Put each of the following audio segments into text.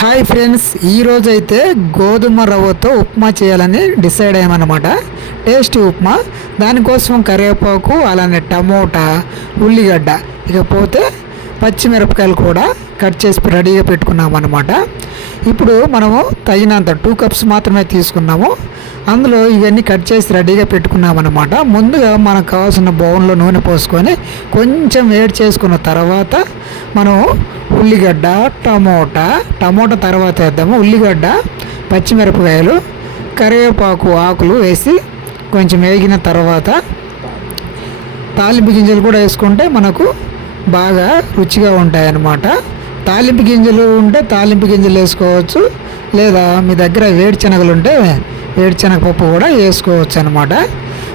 Hi friends ఈరోజు అయితే గోధుమ రవ్వతో ఉప్మా చేయాలని డిసైడ్ అయ్యామన్నమాట. టేస్టీ ఉప్మా దానికోసం కరివేపాకు అలానే టమోటా ఉల్లిగడ్డ ఇకపోతే పచ్చిమిరపకాయలు కూడా కట్ చేసి రెడీగా పెట్టుకున్నాం అన్నమాట ఇప్పుడు మనము తగినంత టూ కప్స్ మాత్రమే తీసుకున్నాము. అందులో ఇవన్నీ కట్ చేసి రెడీగా పెట్టుకున్నామన్నమాట. ముందుగా మనకు కావాల్సిన బౌన్లో నూనె పోసుకొని కొంచెం వేడి చేసుకున్న తర్వాత మనం ఉల్లిగడ్డ టమోటా టమోటా తర్వాత వేద్దాము. ఉల్లిగడ్డ పచ్చిమిరపకాయలు కరివేపాకు ఆకులు వేసి కొంచెం వేగిన తర్వాత తాలింపు గింజలు కూడా వేసుకుంటే మనకు బాగా రుచిగా ఉంటాయి అన్నమాట తాలింపు గింజలు ఉంటే తాలింపు గింజలు వేసుకోవచ్చు. లేదా మీ దగ్గర వేడిశనగలు ఉంటే వేడిశనగ పప్పు కూడా వేసుకోవచ్చు అనమాట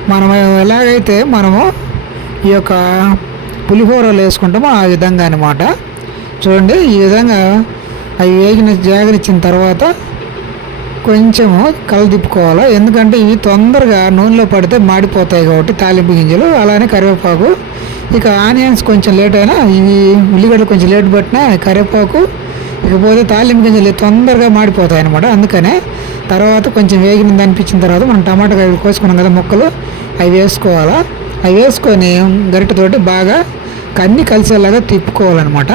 మనం ఎలాగైతే మనము ఈ యొక్క పులిహోరలు వేసుకుంటామో ఆ విధంగా అనమాట చూడండి ఈ విధంగా అవి వేగిన జాగనిచ్చిన తర్వాత కొంచెము కలదిప్పుకోవాలి ఎందుకంటే ఇవి తొందరగా నూనెలో పడితే మాడిపోతాయి కాబట్టి తాలింపు గింజలు అలానే కరివేపాకు. ఇక ఆనియన్స్ కొంచెం లేట్ అయినా ఇవి ఉల్లిగడ్డలు కొంచెం లేట్ పట్టినా కరివేపాకు ఇకపోతే తాలింపు గింజలు తొందరగా మాడిపోతాయి అనమాట అందుకనే తర్వాత కొంచెం వేగినది అనిపించిన తర్వాత మనం టమాటా అవి కోసుకున్నాం కదా ముక్కలు అవి వేసుకోవాలా? అవి వేసుకొని గరిటతోటి బాగా కన్ని కలిసేలాగా తిప్పుకోవాలన్నమాట.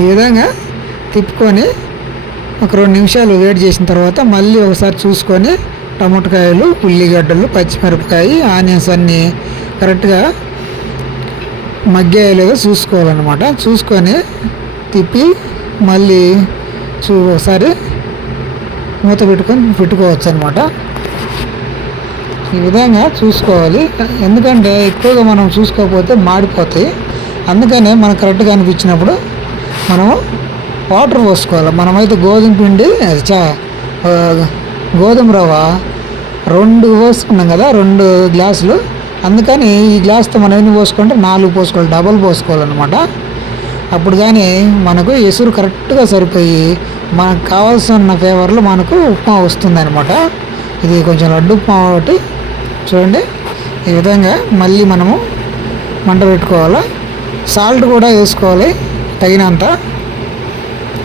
ఈ విధంగా తిప్పుకొని ఒక రెండు నిమిషాలు వేడి చేసిన తర్వాత మళ్ళీ ఒకసారి చూసుకొని టమాటకాయలు ఉల్లిగడ్డలు పచ్చిమిరపకాయ ఆనియన్స్ అన్నీ కరెక్ట్గా మగ్గాయలేదో చూసుకోవాలన్నమాట. చూసుకొని తిప్పి మళ్ళీ చూ ఒకసారి మూత పెట్టుకొని పెట్టుకోవచ్చు అనమాట ఈ విధంగా చూసుకోవాలి. ఎందుకంటే ఎక్కువగా మనం చూసుకోకపోతే మాడిపోతాయి. అందుకనే మనకు కరెక్ట్గా అనిపించినప్పుడు మనము వాటర్ పోసుకోవాలి. మనమైతే గోధుమ పిండి అది చా గోధుమ రవ్వ రెండు పోసుకున్నాం కదా రెండు గ్లాసులు. అందుకని ఈ గ్లాస్తో మనం ఎన్ని పోసుకుంటే నాలుగు పోసుకోవాలి డబల్ పోసుకోవాలన్నమాట. అప్పుడు కానీ మనకు ఎసురు కరెక్ట్గా సరిపోయి మనకు కావాల్సిన ఫేవర్లో మనకు ఉప్మా వస్తుంది అనమాట ఇది కొంచెం లడ్డు ఉప్మా ఒకటి చూడండి. ఈ విధంగా మళ్ళీ మనము మంట పెట్టుకోవాలి? సాల్ట్ కూడా వేసుకోవాలి తగినంత.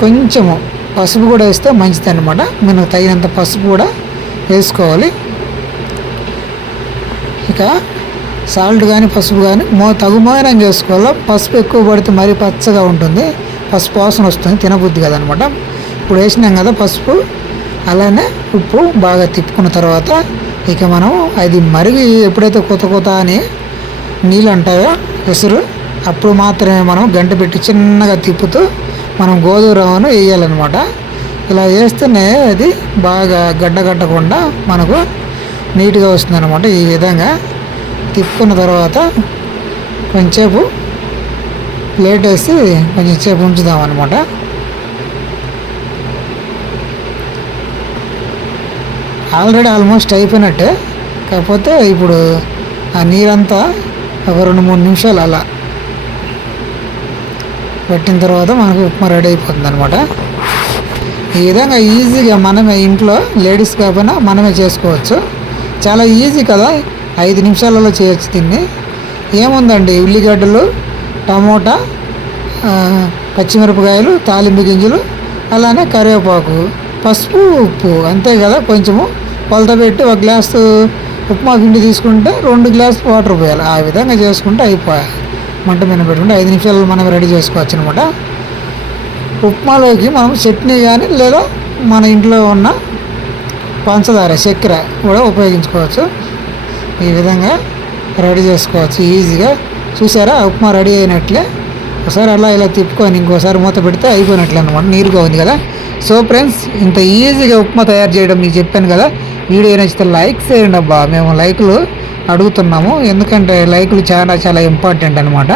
కొంచెము పసుపు కూడా వేస్తే మంచిది అనమాట మనకు తగినంత పసుపు కూడా వేసుకోవాలి. ఇక సాల్ట్ కానీ పసుపు కానీ మో తగుమానం చేసుకోవాలి? పసుపు ఎక్కువ పడితే మరీ పచ్చగా ఉంటుంది. పసుపు వాసన వస్తుంది తినబుద్ధి కదనమాట ఇప్పుడు వేసినాం కదా పసుపు అలానే ఉప్పు బాగా తిప్పుకున్న తర్వాత ఇక మనం అది మరిగి ఎప్పుడైతే కొత్త కొత్త అని నీళ్ళు అంటాయో ఎసురు అప్పుడు మాత్రమే మనం గంట పెట్టి చిన్నగా తిప్పుతూ మనం గోధుమ రవ్వను వేయాలన్నమాట. ఇలా వేస్తేనే అది బాగా గడ్డగట్టకుండా మనకు నీట్గా వస్తుంది అనమాట ఈ విధంగా. తిప్పుకున్న తర్వాత కొంచెంసేపు ప్లేట్ వేసి కొంచెం సేపు ఉంచుదాం అనమాట ఆల్రెడీ ఆల్మోస్ట్ అయిపోయినట్టే. కాకపోతే ఇప్పుడు ఆ నీరంతా ఒక రెండు మూడు నిమిషాలు అలా పెట్టిన తర్వాత మనకు ఉప్మా రెడీ అయిపోతుంది అనమాట ఈ విధంగా ఈజీగా మనమే ఇంట్లో లేడీస్ కాకపోయినా మనమే చేసుకోవచ్చు. చాలా ఈజీ కదా ఐదు నిమిషాలలో చేయొచ్చు దీన్ని. ఏముందండి ఉల్లిగడ్డలు టమోటా పచ్చిమిరపకాయలు తాలింపు గింజలు అలానే కరివేపాకు పసుపు ఉప్పు అంతే కదా కొంచెము. కొలత పెట్టి ఒక గ్లాసు ఉప్మా పిండి తీసుకుంటే రెండు గ్లాసు వాటర్ పోయాలి. ఆ విధంగా చేసుకుంటే అయిపోయాలి. మంట మీద పెట్టుకుంటే ఐదు నిమిషాలు మనం రెడీ చేసుకోవచ్చు అనమాట ఉప్మాలోకి మనం చట్నీ కానీ లేదా మన ఇంట్లో ఉన్న పంచదార చక్కెర కూడా ఉపయోగించుకోవచ్చు. ఈ విధంగా రెడీ చేసుకోవచ్చు. ఈజీగా చూసారా? ఉప్మా రెడీ అయినట్లే. ఒకసారి అలా ఇలా తిప్పుకొని ఇంకోసారి మూత పెడితే అయిపోయినట్లే అనమాట నీరుగా ఉంది కదా? సో ఫ్రెండ్స్ ఇంత ఈజీగా ఉప్మా తయారు చేయడం మీకు చెప్పాను కదా వీడియో నచ్చితే లైక్ చేయండి అబ్బా. మేము లైక్లు అడుగుతున్నాము ఎందుకంటే లైక్లు చాలా చాలా ఇంపార్టెంట్ అనమాట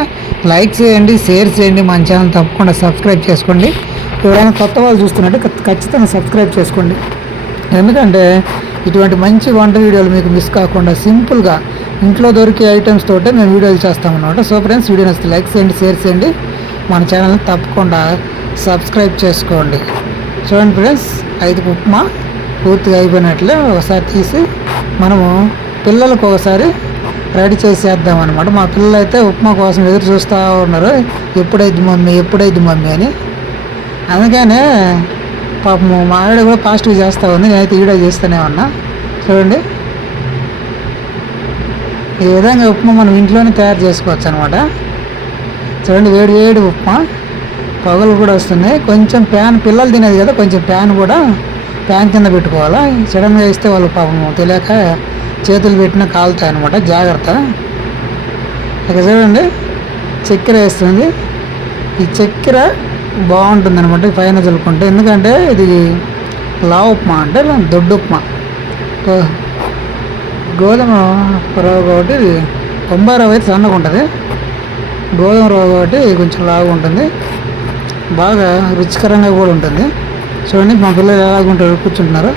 లైక్ చేయండి షేర్ చేయండి మన ఛానల్ తప్పకుండా సబ్స్క్రైబ్ చేసుకోండి. ఎవరైనా కొత్త వాళ్ళు చూస్తున్నట్టు ఖచ్చితంగా సబ్స్క్రైబ్ చేసుకోండి. ఎందుకంటే ఇటువంటి మంచి వంట వీడియోలు మీకు మిస్ కాకుండా సింపుల్గా ఇంట్లో దొరికే ఐటమ్స్ తోటే మేము వీడియోలు చేస్తామన్నమాట. సో ఫ్రెండ్స్ వీడియో నచ్చితే లైక్ చేయండి షేర్ చేయండి. మన ఛానల్ని తప్పకుండా సబ్స్క్రైబ్ చేసుకోండి. చూడండి ఫ్రెండ్స్ ఐదు ఉప్మా పూర్తిగా అయిపోయినట్లే ఒకసారి తీసి మనము పిల్లలకు ఒకసారి రెడీ చేసేద్దాం అనమాట మా పిల్లలు అయితే ఉప్మా కోసం ఎదురు చూస్తూ ఉన్నారు. ఎప్పుడైద్ది మమ్మీ ఎప్పుడైద్ది మమ్మీ అని. అందుకనే పాపం మా ఆవిడ కూడా పాజిటివ్ చేస్తూ ఉంది. నేనైతే ఈడో చేస్తూనే ఉన్నా. చూడండి. ఈ విధంగా ఉప్మా మనం ఇంట్లోనే తయారు చేసుకోవచ్చు అనమాట చూడండి వేడి వేడి ఉప్మా. పొగలు కూడా వస్తున్నాయి. కొంచెం ప్యాన్ పిల్లలు తినేది కదా కొంచెం ప్యాన్ కూడా ప్యాన్ కింద పెట్టుకోవాలా? సడన్గా ఇస్తే వాళ్ళు పాపం తెలియక చేతులు పెట్టినా కాలుతాయి అనమాట జాగ్రత్త. ఇక చూడండి చక్కెర వేస్తుంది. ఈ చక్కెర బాగుంటుంది అనమాట పైన చల్లుకుంటే. ఎందుకంటే ఇది లావ్ ఉప్మా అంటే దొడ్డు ఉప్మా. గోధుమ రవ్వ కాబట్టి ఇది రవ్వ అయితే సన్నగా ఉంటుంది గోధుమ రవ్వ కాబట్టి కొంచెం లావుగా ఉంటుంది. బాగా రుచికరంగా కూడా ఉంటుంది. చూడండి మా పిల్లలు ఎలాగుంటారు కూర్చుంటున్నారు.